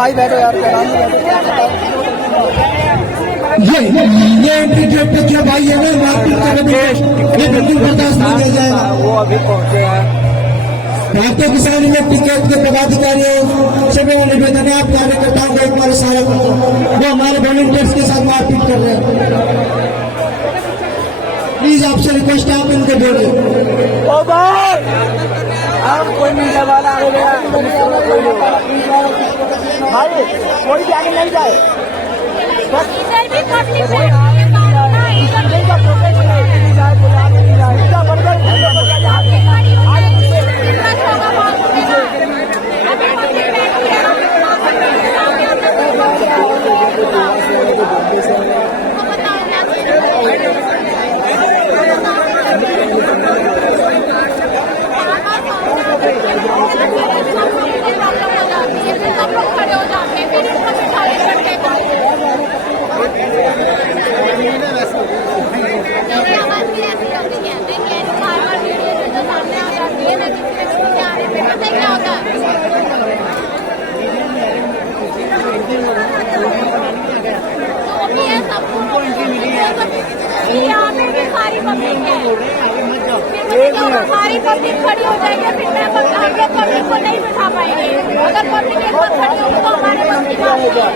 भाई बैठो यार, ये टिकट क्या भाई अगर मारपीट करेंगे ये बिल्कुल बर्दाश्त नहीं किया जाएगा। वो अभी पहुंचे हैं। भारतीय किसान यूनियन टिकट के पदाधिकारियों से मैं निवेदन है, आप कार्यकर्ताओं को एक बार इशारा कर दो, वो हमारे वॉलंटियर्स के साथ मारपीट कर रहे हैं। प्लीज आपसे रिक्वेस्ट है, आप इनको दे दें। ओ भाई अब कोई मिलने वाला हो गया भाई, कोई भी आगे नहीं जाए बस इधर भी पब्लिक है, इधर नहीं जा प्रोटेस्ट नहीं जाए, कोई आगे नहीं जाए, इधर बंदर हमारी पब्लिक खड़ी हो जाएगी, फिर मैं पब्लिक को नहीं बिठा पाएंगे। अगर पब्लिक एक बार खड़ी होगी तो हमारे पास की बात है।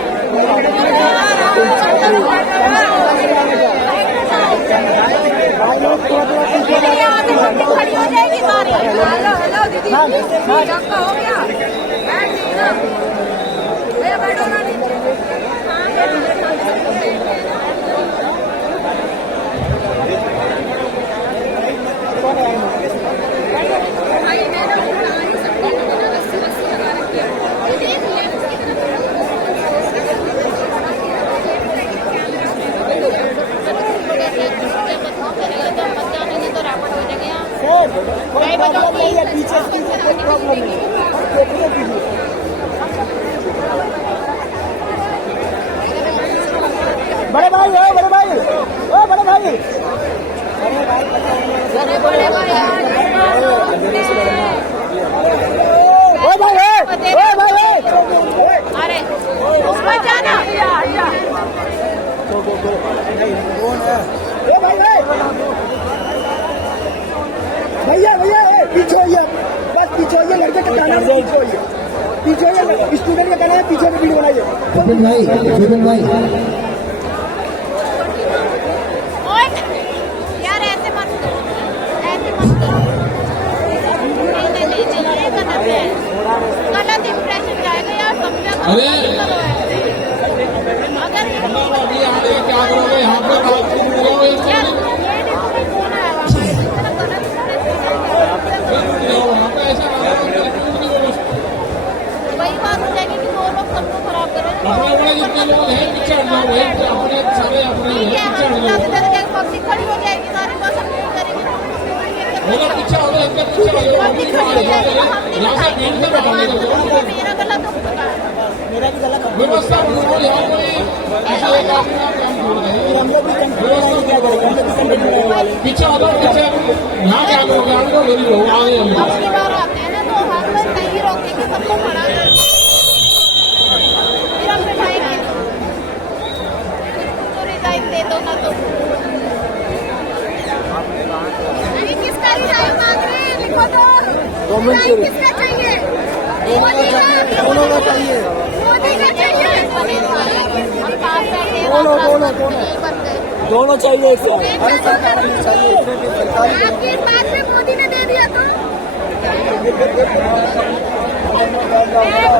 खड़ी हो जाएगी सारी। हेलो दीदी, धक्का हो गया, बैठो ना बड़े भाई, ओ बड़े भाई, ओ बड़े भाई, अरे बड़े भाई ओ भाई, अरे उसमें जाना भैया भैया पीछे होइए, बस पीछे होइए, लड़के के कहना पीछे होइए, पीछे होइए, स्टूडेंट का कहना है पीछे में वीडियो बनाइए। जुबिन भाई यार ऐसे मत ये गलत है, गलत इंप्रेशन जाएगा यार समझा। अगर क्या करोगे यहाँ वही बात हो जाएगी कि वो लोग सबको खराब कर रहे हैं। पब्लिक खड़ी हो जाएगी, सारे बस हम नहीं करेंगे, मेरा गलत होगा, मेरा भी गलत व्यवस्था पीछे बार आते हैं ना तो हम लोग नहीं रोकेंगे, सबको खड़ा फिर हम बिठाएंगे। तो रिजाइन दे दो ना तो किसका रिजाइन मांग रहे हैं, लिखो तो किसका चाहिए, दोनों का चाहिए, मोदी का चाहिए, दोनों चाहिए एक साथ। आपकी बात में मोदी ने दे दिया तो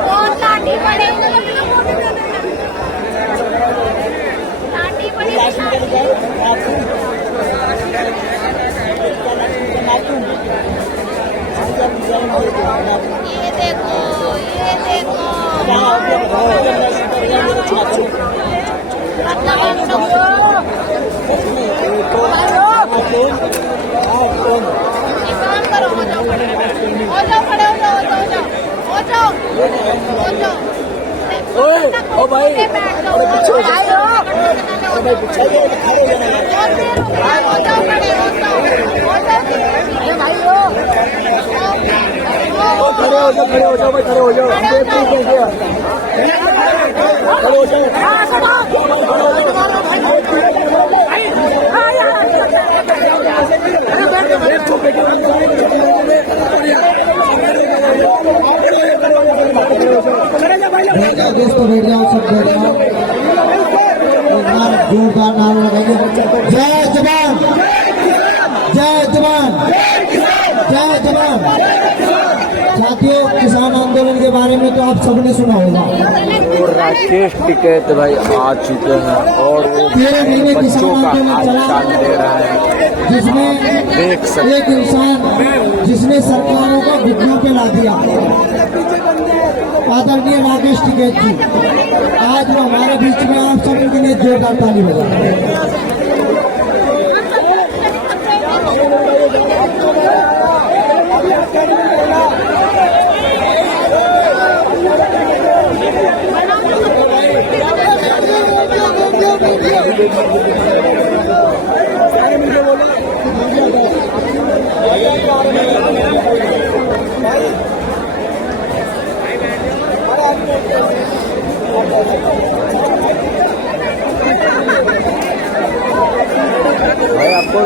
बहुत लाठी पड़े, लाठी पड़ी। ये देखो, ये देखो काम करो, हो जाओ खड़े, हो जाओ खड़े, हो जाओ, हो जाओ, हो जाओ, हो जाओ। ओ भाई, पीछे हो जाओ, भाई पीछे हो जाओ, खड़े हो जाओ, खड़े हो जाओ भाई, खड़े हो जाओ। दोस्तों बैठ जाओ, सब बैठ जाओ। जोरदार नारा लगाइए। जय जवान, जय जवान, जय जवान। साथियों, किसान आंदोलन के बारे में तो आप सबने सुना होगा। तो राकेश टिकैत भाई आ चुके हैं और वो 13 महीने बच्चों किसान का आंदोलन हाल चला, चाल ले रहे हैं। जिसमें देख सकते एक इंसान जिसने सरकारों को घुटनों पे ला दिया, आदरणीय राकेश टिकैत जी, आज वो हमारे बीच में। आप सब के लिए जोरदार ताली बजाएं। भाई आपको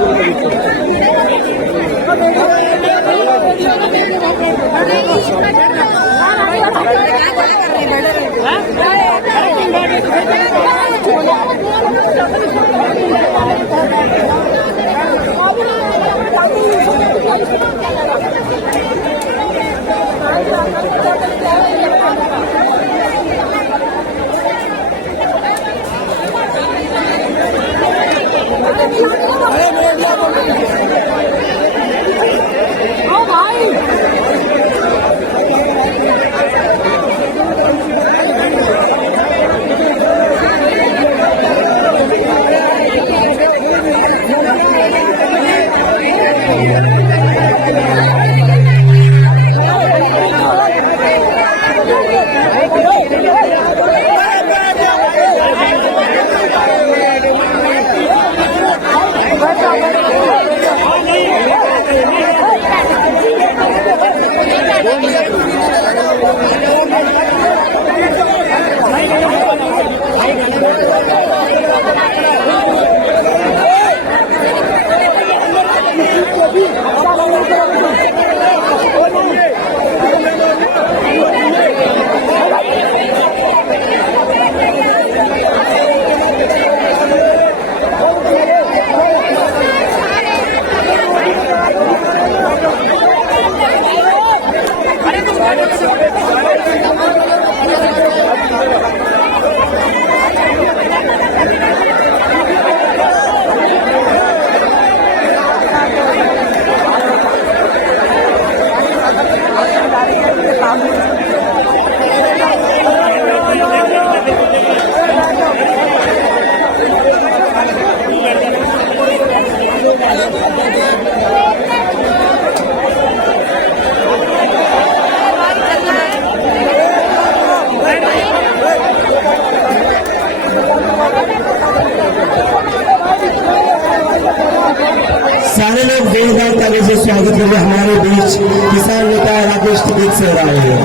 सारे लोग जोरदार ताली से स्वागत करें। हमारे बीच किसान नेता राकेश टिकैत से रहे हैं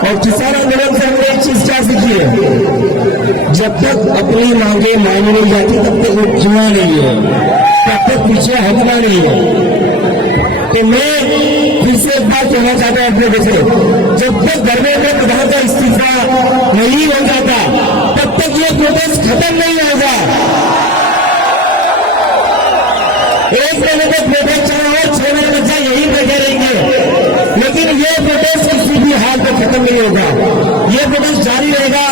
और किसान आंदोलन से हमने एक चीज क्या सीखी है, जब तक अपनी मांगे मानी नहीं जाती तब तक उठना नहीं है, तब तक पीछे हटना नहीं है। तो मैं फिर से एक बात कहना चाहता हूं अपने से, जब तक धर्मेंद्र प्रधान का इस्तीफा नहीं हो जाता तब तक ये प्रोटेस्ट खत्म नहीं होगा। एक महीने तक प्रोटेस्ट चला और 6 महीने तक यही बैठे रहेंगे, लेकिन ये प्रोटेस्ट किसी भी हाल में खत्म नहीं होगा। ये प्रोटेस्ट जारी रहेगा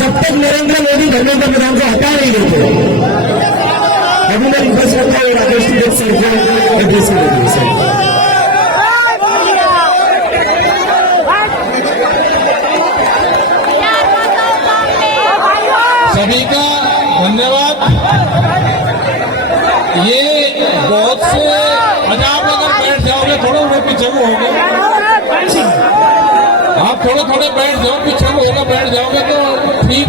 जब तक नरेंद्र मोदी धर्मेंद्र प्रधान को हटा नहीं देते। अभी मैं रिक्वेस्ट करता हूँ राकेश टिकैत सर को एड्रेस करेंगे सर। सभी का धन्यवाद। ये बहुत से आप अगर बैठ जाओगे थोड़े पीछे को होगे, आप थोड़े बैठ जाओ, पीछे को होगा, बैठ जाओगे तो ठीक।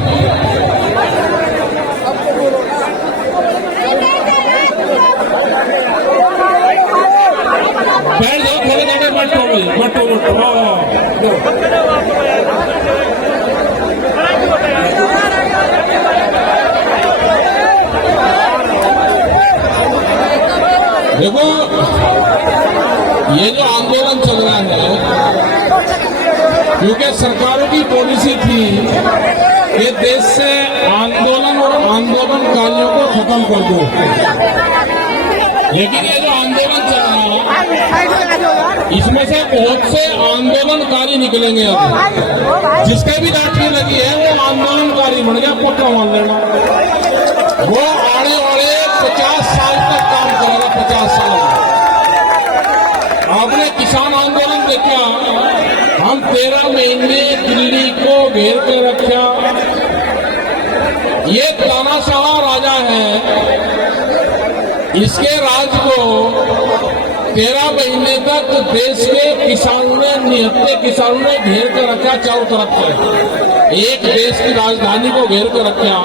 बैठ जाओ, थोड़े बटो देखो ये जो आंदोलन चल रहा है, क्योंकि सरकारों की पॉलिसी थी कि देश से आंदोलन और आंदोलनकारियों को खत्म कर दो, लेकिन ये जो आंदोलन चल रहा है इसमें से बहुत से आंदोलनकारी निकलेंगे। अब जिसके भी लाठी लगी है वो आंदोलनकारी बन गया, पक्का मान लेना। वो आने वाले 50 साल तक काम करेगा, 50 साल। आपने किसान आंदोलन देखा, हम 13 महीने दिल्ली को घेर के रखा। ये तानाशाह राजा है, इसके राज को 13 महीने तक देश के किसानों ने, निहत्ते किसानों ने घेर कर रखा चारों तरफ से। एक देश की राजधानी को घेर कर रखा।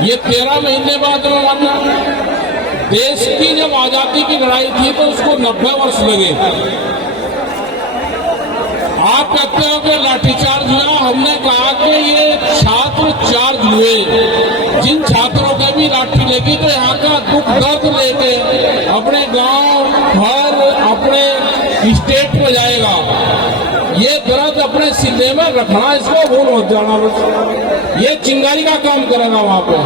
ये 13 महीने बाद में मानना, देश की जब आजादी की लड़ाई थी तो उसको 90 वर्ष लगे। आप कहते हो कि लाठीचार्ज हुआ, हमने कहा कि ये छात्र चार्ज हुए। जिन छात्रों के भी लाठी लगी तो यहाँ का दुख दर्द लेके अपने गांव, घर, अपने स्टेट में जाएगा। ये दर्द अपने सीधे में रखना, इसको भूल मत जाना। ये चिंगारी का काम करेगा वहां पे,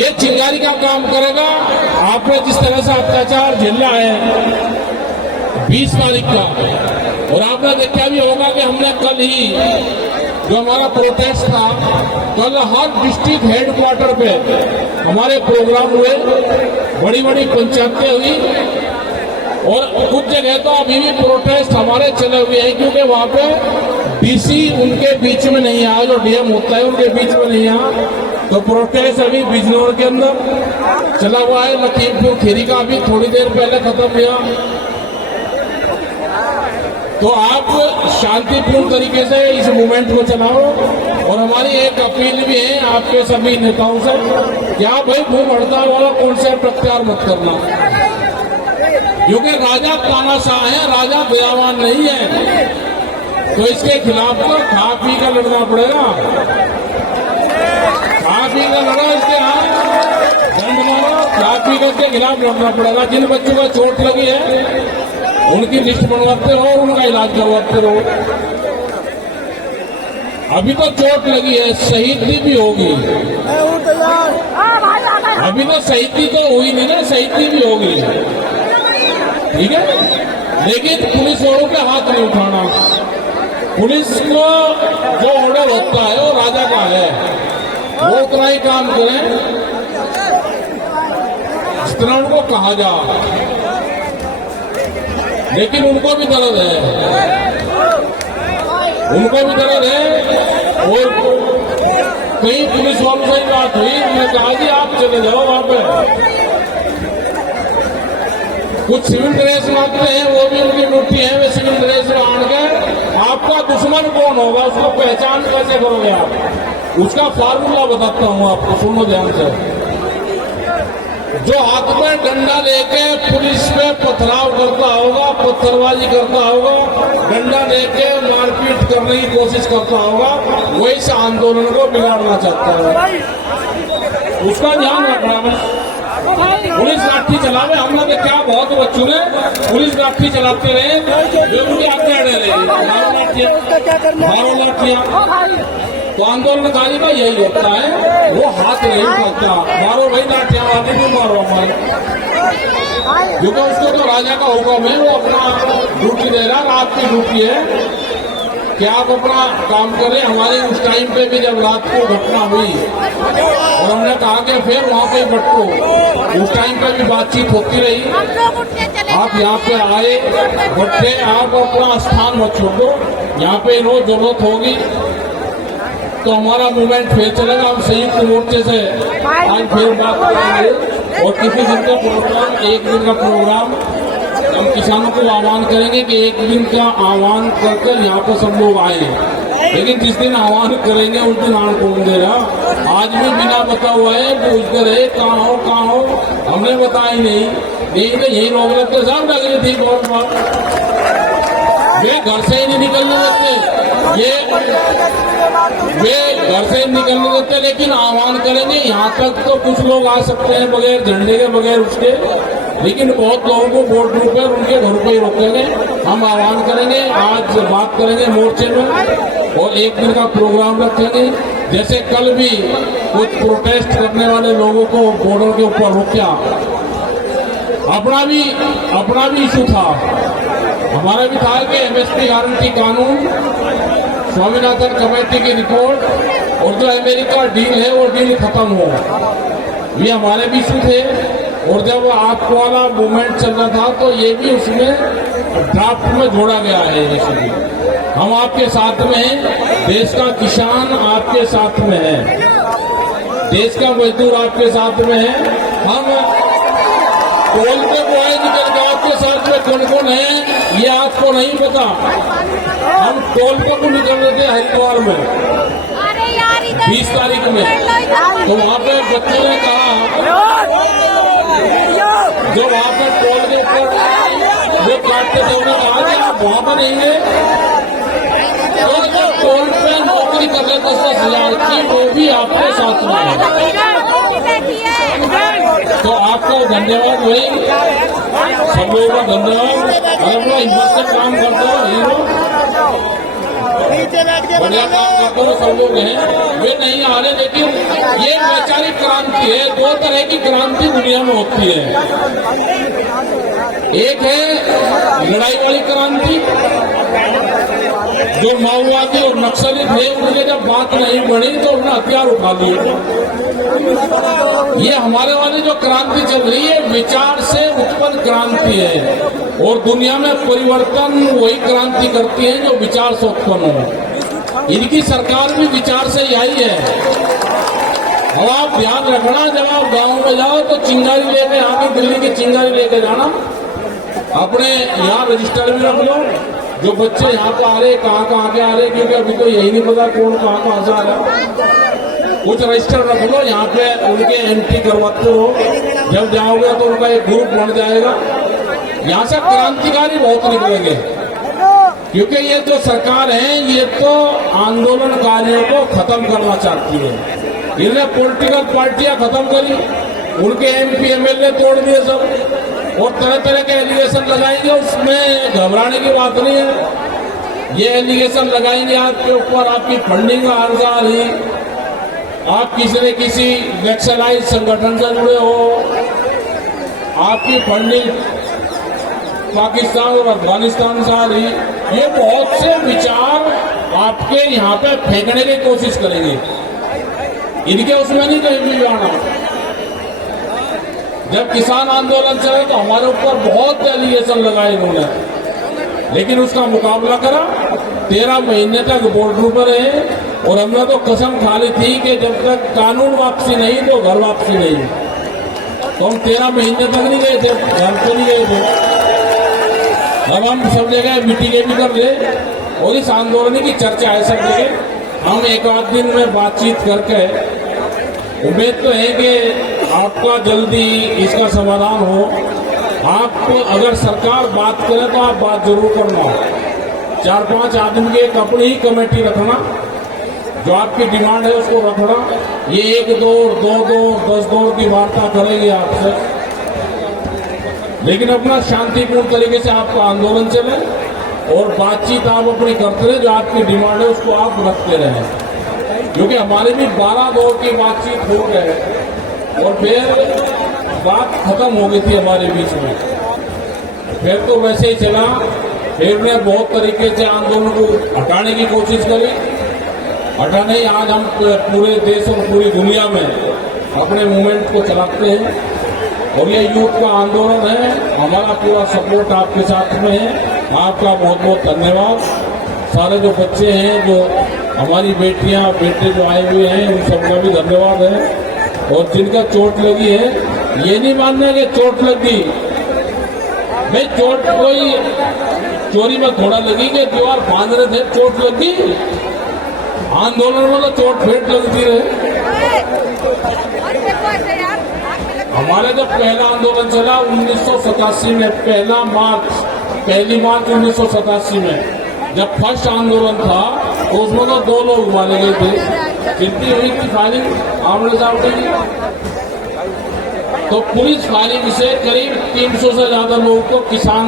ये चिंगारी का काम करेगा। आपने जिस तरह से अत्याचार झेला है 20 तारीख का, और आपने देखा भी होगा कि हमने कल ही जो हमारा प्रोटेस्ट था, कल हर डिस्ट्रिक्ट हेडक्वार्टर पे हमारे प्रोग्राम हुए, बड़ी बड़ी पंचायतें हुई, और कुछ जगह तो अभी भी प्रोटेस्ट हमारे चले हुए हैं, क्योंकि वहां पे डीसी उनके बीच में नहीं आया, जो डीएम होता है उनके बीच में नहीं आया। तो प्रोटेस्ट अभी बिजनौर के अंदर चला हुआ है, लखीमपुर खीरी का भी थोड़ी देर पहले खत्म हुआ। तो आप शांतिपूर्ण तरीके से इस मूवमेंट को चलाओ। और हमारी एक अपील भी है आपके सभी नेताओं से, क्या भाई भूख हड़ताल वाला कॉन्सेप्ट अख्तियार मत करना, क्योंकि राजा तानाशाह है, राजा दयावान नहीं है। तो इसके खिलाफ तो खा पी कर लड़ना पड़ेगा, खा पी कर लड़ो, इसके दंड मारो, खा पी कर के खिलाफ लड़ना पड़ेगा। जिन बच्चों को चोट लगी है उनकी लिस्ट बनवाते रहो और उनका इलाज करवाते रहो। अभी तो चोट लगी है, शहीदी भी होगी। अभी तो शहीदी तो हुई नहीं ना, शहीदी भी होगी, ठीक है। लेकिन पुलिस वालों पे हाथ नहीं उठाना। पुलिस को जो ऑर्डर होता है वो राजा का है, वो उतना ही काम करें जिस तरह उनको कहा जा। लेकिन उनको भी दर्द है, उनको भी दर्द है। और कई पुलिस वालों से बात हुई, उन्होंने कहा कि आप चले जाओ वहां पे। कुछ सिविल ड्रेस मांगते हैं, वो भी उनकी ड्यूटी है, वे सिविल ड्रेस में आन के आपका दुश्मन कौन होगा उसको पहचान कैसे करोगे आप, उसका फार्मूला बताता हूं आपको, सुनो ध्यान से। जो हाथ में डंडा लेके पुलिस पे पथराव करता होगा, पत्थरबाजी करता होगा, डंडा लेके मारपीट करने की कोशिश करता होगा, वही इस आंदोलन को बिगाड़ना चाहता है, उसका ध्यान रखना है। पुलिस लाठी चलावे, हमने देखा बहुत बच्चों ने पुलिस लाठी चलाते रहे, जो उनके आगे अड़े रहे, मारो लाठियां। तो आंदोलनकारी का यही होता है, वो हाथ नहीं उठाता, मारो भाई लाठियां, आगे क्यों मारो हमारे, क्योंकि उसको तो राजा का हुक्म है, वो अपना ड्यूटी दे रहा, आपकी ड्यूटी है कि आप अपना काम करें। हमारे उस टाइम पे भी जब रात को घटना हुई और हमने कहा कि फिर वहां पे बटो, उस टाइम पे भी बातचीत होती रही। आप यहाँ पे आए बट्टे, आप अपना स्थान मत छोड़ो, यहाँ पे रोज जरूरत होगी तो हमारा मूवमेंट फिर चलेगा। हम संयुक्त मोर्चे से आज फिर बात करेंगे, और किसी दिन का प्रोग्राम, एक दिन का प्रोग्राम हम किसानों को आह्वान करेंगे कि एक दिन का आह्वान करकर यहाँ पर सब लोग आए। लेकिन जिस दिन आह्वान करेंगे उस दिन आन कौन दे रहा। आज भी बिना बता हुआ है, पूछते रहे कहाँ हो, हमने बताया ही नहीं तो यही लोग लगते सब लग रही थी बहुत बार, वे घर से ही नहीं निकलने देते। ये वे घर से निकलने देते, लेकिन आह्वान करेंगे। यहाँ तक तो कुछ लोग आ सकते हैं बगैर झंडे के, बगैर उसके, लेकिन बहुत लोगों को बोर्ड ग्रुप पर उनके घर पे ही रोकेंगे। हम आह्वान करेंगे, आज बात करेंगे मोर्चे में और एक दिन का प्रोग्राम रखेंगे। जैसे कल भी कुछ प्रोटेस्ट करने वाले लोगों को बॉर्डर के ऊपर रोका, अपना भी इशू था, हमारा भी था कि एमएसपी गारंटी कानून, स्वामीनाथन कमेटी की रिपोर्ट और जो अमेरिका डील है वो डील खत्म हो, ये हमारे भी इशू थे। और जब आपको वाला मूवमेंट चल रहा था तो ये भी उसमें ड्राफ्ट में जोड़ा गया है। इशू भी हम आपके साथ में हैं, देश का किसान आपके साथ में है, देश का मजदूर आपके साथ में है। हम टोल पे बॉय निकल के आपके साथ में कौन कौन है ये आपको नहीं पता। हम टोल पे को निकल रहे थे हरिद्वार में 20 तारीख में, तो वहाँ पे बच्चों ने कहा, जो वहाँ पे टोल के ऊपर वो काटते थे, उन्होंने कहा कि आप वहाँ पर नहीं है, तो जो टोल पे नौकरी कर रहे 10,000 की वो भी आपके साथ में है। तो आपका धन्यवाद भाई, सब लोगों का धन्यवाद। अगर वो हिम्मत से काम करते हो, हीरो बढ़िया काम करते हो, सब लोग हैं, वे नहीं आ रहे। लेकिन ये वैचारिक क्रांति है, दो तरह की क्रांति दुनिया में होती है। एक है लड़ाई वाली क्रांति, जो माओवादी और नक्सली थे, उनके जब बात नहीं बढ़ी तो उन्हें हथियार उठा लिए। ये हमारे वाली जो क्रांति चल रही है विचार से उत्पन्न क्रांति है, और दुनिया में परिवर्तन वही क्रांति करती है जो विचार से उत्पन्न हो। इनकी सरकार भी विचार से यही है। और आप ध्यान रखना, जब आप गाँव में जाओ तो चिंगारी लेके आके, दिल्ली की चिंगारी लेके जाना, अपने यहाँ रजिस्टर भी रख लो। जो बच्चे यहाँ पे आ रहे कहाँ के आ रहे, क्योंकि अभी तो यही नहीं पता कौन कहाँ से आ रहा है। कुछ रजिस्टर रख लो, यहाँ पे उनके एंट्री करवाते हो, जब जाओगे तो उनका एक ग्रुप बन जाएगा। यहाँ से क्रांतिकारी बहुत निकलेंगे, क्योंकि ये जो सरकार है ये तो आंदोलनकारियों को खत्म करना चाहती है। इन्हें पॉलिटिकल पार्टियां खत्म करी, उनके एमपी एमएलए तोड़ दिए सब, और तरह तरह के एलिगेशन लगाएंगे। उसमें घबराने की बात नहीं है। ये एलिगेशन लगाएंगे आपके ऊपर, आपकी फंडिंग का आ रही, आप किसी न किसी नक्सलाइट संगठन से जुड़े हो, आपकी फंडिंग पाकिस्तान और अफगानिस्तान से आ रही। ये बहुत से विचार आपके यहाँ पे फेंकने की कोशिश करेंगे, इनके उसमें नहीं कहीं भी जाना। जब किसान आंदोलन चले तो हमारे ऊपर बहुत एलिगेशन लगाए इन्होंने, लेकिन उसका मुकाबला करा। 13 महीने तक बॉर्डर पर रहे, और हमने तो कसम खा ली थी कि जब तक कानून वापसी नहीं तो घर वापसी नहीं। तो हम 13 महीने तक नहीं गए थे, घर तो नहीं गए थे। अब हम सब जगह मीटिंगें भी कर ले, और इस आंदोलन की चर्चा है सब जगह। हम एक आध दिन में बातचीत करके, उम्मीद तो है कि आपका जल्दी इसका समाधान हो। आप अगर सरकार बात करे तो आप बात जरूर करना, 4-5 आदमी की एक अपनी ही कमेटी रखना, जो आपकी डिमांड है उसको रखना। ये 1 दौर 2 दौर 10 दौर की वार्ता करेंगे आपसे, लेकिन अपना शांतिपूर्ण तरीके से आपका आंदोलन चले, और बातचीत आप अपनी करते रहे, जो आपकी डिमांड है उसको आप रखते रहें। क्योंकि हमारे भी 12 दौर की बातचीत हो गए, और फिर बात खत्म हो गई थी हमारे बीच में। फिर तो वैसे ही चला, फिर ने बहुत तरीके से आंदोलन को हटाने की कोशिश करी, हटा नहीं। आज हम पूरे देश और पूरी दुनिया में अपने मूवमेंट को चलाते हैं, और ये यूथ का आंदोलन है। हमारा पूरा सपोर्ट आपके साथ में है। आपका बहुत बहुत धन्यवाद। सारे जो बच्चे हैं, जो हमारी बेटियां बेटे जो आए हुए हैं, उन सबका भी धन्यवाद है। और जिनका चोट लगी है, ये नहीं मानना कि चोट लगी भाई, चोट कोई चोरी में थोड़ा लगी कि दीवार बांध रहे थे चोट लगी। आंदोलन में तो चोट फेंट लगती रहे। हमारे जब पहला आंदोलन चला 1987 में, पहली मार्च 1987 में जब फर्स्ट आंदोलन था, तो उसमें तो 2 लोग मारे गए थे। जितनी हुई थी फायरिंग आमने सामने की, तो पुलिस फायरिंग से करीब 300 से ज्यादा लोगों को किसान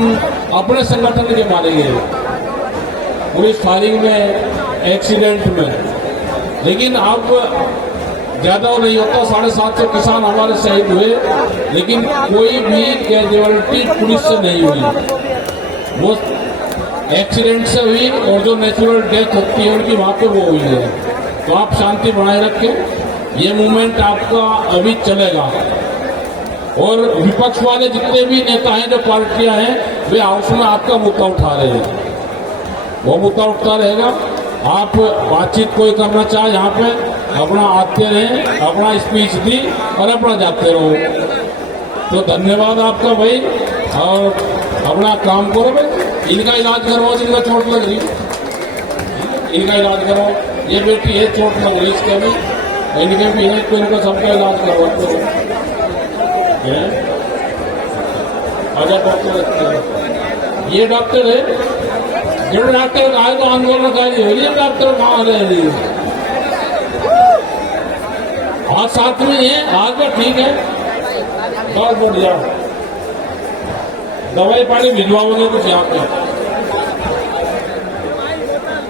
अपने संगठन के मारे गए पुलिस फायरिंग में, एक्सीडेंट में। लेकिन अब ज्यादा नहीं होता, 750 किसान हमारे शहीद हुए, लेकिन कोई भी कैजुअलिटी पुलिस से नहीं हुई। वो एक्सीडेंट से हुई और जो नेचुरल डेथ होती है उनकी वहां पे वो हुई है। तो आप शांति बनाए रखें, ये मूवमेंट आपका अभी चलेगा। और विपक्ष वाले जितने भी नेता हैं, जो पार्टियां हैं, वे हाउस में आपका मुद्दा उठा रहे हैं, वो मुद्दा उठता रहेगा। आप बातचीत कोई करना चाहे यहाँ पे अपना आते रहें, अपना स्पीच दी और अपना जाते रहो। तो धन्यवाद आपका भाई, और अपना काम करो भाई। इनका इलाज करवाओ जिनका चोट लग रही, इनका इलाज करवाओ। ये बेटी है, चोट लग रही इसके भी, इनके भी है, तो इनका सबका इलाज करवाते हो। अगर डॉक्टर, ये डॉक्टर है, जो डॉक्टर आए तो आंदोलनकारी हो, ये डॉक्टर कहाँ रह रही है? आज साथ में है, आज तो ठीक है, बहुत बढ़िया। दवाई पानी भिजवाओगे कुछ यहाँ पे?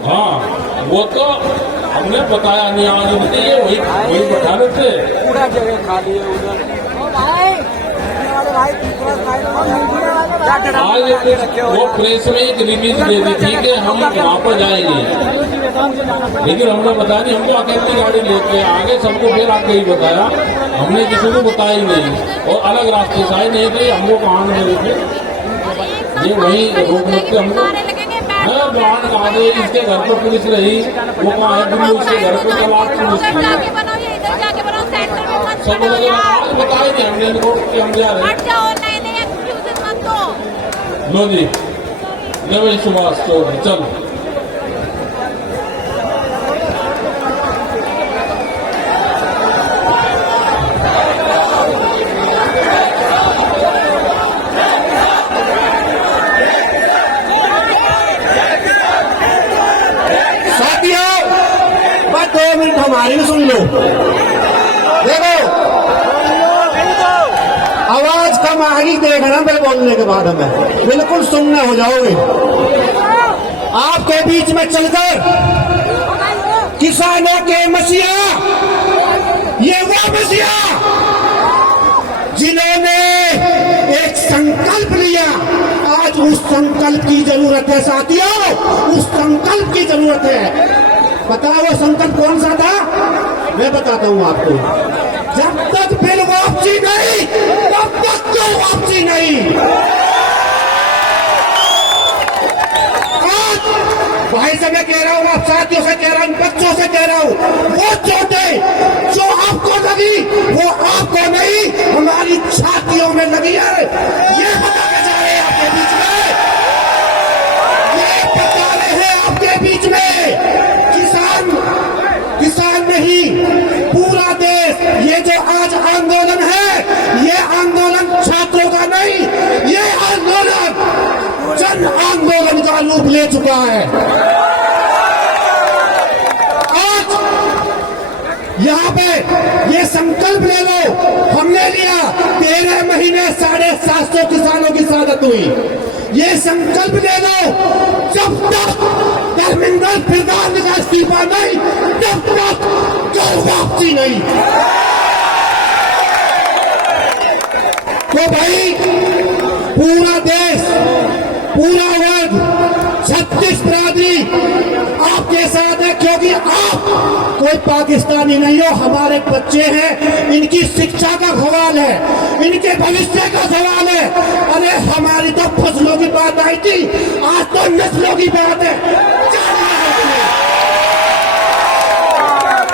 हाँ, वो तो हमने बताया नहीं, आज उनके ये वही बैठा रहे थे। पूरा जगह खाली है उधर। आज वो प्रेस में एक रिलीज दे दी थी कि हम वहाँ पर जाएंगे, लेकिन हमने बताया नहीं। हमको अकेली गाड़ी लेके आगे, सबको फिर आके ही बताया, हमने किसी को बताया ही नहीं। और अलग रास्ते से आए, नहीं थे हमको कहाँ मिले थे, ये वही रोक लेते हमको। वाहन कहा गए, इसके घर पर पुलिस रही, वो कहाँ है, दिल्ली उसके घर पर तलाश पुलिस की। सब लोग आज बताए थे हमने इनको कि हम जा रहे हैं। लो जी, ले भाई सुभाष चौधरी, चल। बस 2 मिनट हमारी भी सुन लो। देखो, आवाज कम आएगी, देखना मेरे बोलने के बाद हमें बिल्कुल सुनने हो जाओगे। आपके बीच में चलकर किसानों के मसीहा, ये वो मसीहा जिन्होंने एक संकल्प लिया, आज उस संकल्प की जरूरत है साथियों, उस संकल्प की जरूरत है। पता है वो संकल्प कौन सा था? मैं बताता हूं आपको। जब तक बिल वापसी नहीं, तब तक तो वापसी नहीं। आज भाई से मैं कह रहा हूं, आप साथियों से कह रहा हूं, बच्चों से कह रहा हूं, वो चोटें जो आपको लगी वो आपको नहीं, हमारी छातियों में लगी है। ये बता के जा रहे हैं आपके बीच में, ये बता रहे हैं आपके बीच में। किसान नहीं, पूरा देश, ये जो आज आंदोलन है, ये आंदोलन छात्रों का नहीं, ये आंदोलन जन आंदोलन का रूप ले चुका है। आज यहाँ पे ये संकल्प ले लो, हमने लिया, 13 महीने 750 किसानों की शहादत हुई। ये संकल्प ले लो, जब तक धर्मेंद्र प्रधान का इस्तीफा नहीं, तब तक कोई वापसी नहीं। तो भाई पूरा देश, पूरा वर्ग, 36 बिरादरी आपके साथ है, क्योंकि आप कोई पाकिस्तानी नहीं हो, हमारे बच्चे हैं, इनकी शिक्षा का सवाल है, इनके भविष्य का सवाल है। अरे हमारी तो फसलों की बात आई थी, आज तो नस्लों की बात है।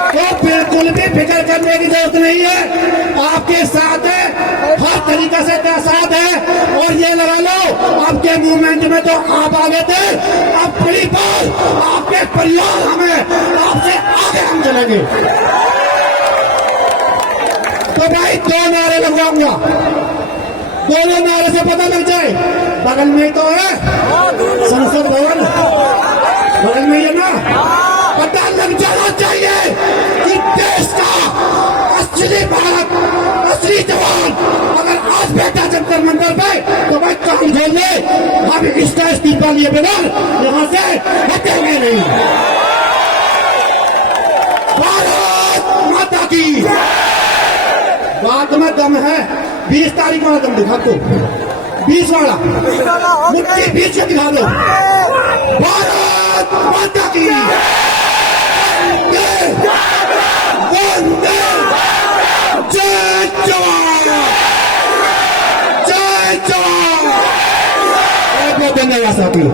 तो बिल्कुल भी फिक्र करने की जरूरत नहीं है, आपके साथ है, हर तरीके से साथ है। और ये लगा लो, आपके मूवमेंट में तो आप आगे थे, अब बड़ी बात आपके परिवार हमें, आपसे आगे हम चलेंगे। तो भाई 2 नारे लगवाऊंगा, दोनों नारे से पता लग जाए, बगल में तो है संसद भवन, बगल में ही है ना। चाहिए कि देश का असली भारत, असली जवान अगर आज बैठा जंतर मंदिर पे तो मैं काम छोड़ने हम इसका इस्तीफा लिए बगैर यहाँ से हटेंगे नहीं। भारत माता की बात में दम है। 20 तारीख वाला दम दिखा दो, 20 वाला मुट्ठी बीच में दिखा दो। भारत माता की वंदे जय जवान, जय जवान। बहुत बहुत धन्यवाद साथियों।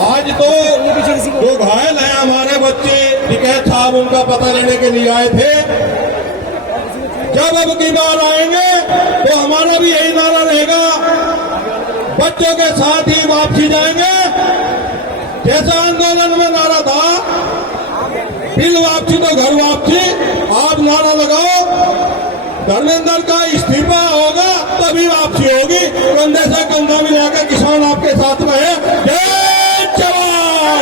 आज तो जो घायल हैं हमारे बच्चे टिकैत साहब उनका पता लेने के लिए आए थे। जब अब की बार आएंगे तो हमारा भी यही नारा रहेगा, बच्चों के साथ ही वापसी जाएंगे। जैसा आंदोलन में नारा था दिल वापसी तो घर वापसी, आप नारा लगाओ धर्मेंद्र का इस्तीफा होगा तभी वापसी होगी। कंधे से कंधा मिलाकर किसान आपके साथ में है। जय जवान,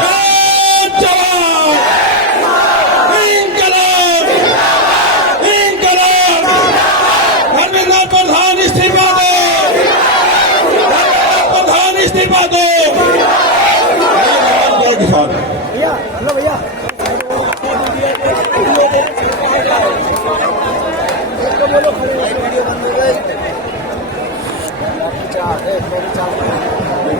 जय जवान, इंकलाब, इंकलाब। धर्मेंद्र प्रधान इस्तीफा दो, प्रधान इस्तीफा दो। किसान भैया, हेलो भैया, बोलो खड़े वीडियो बंद हो गई।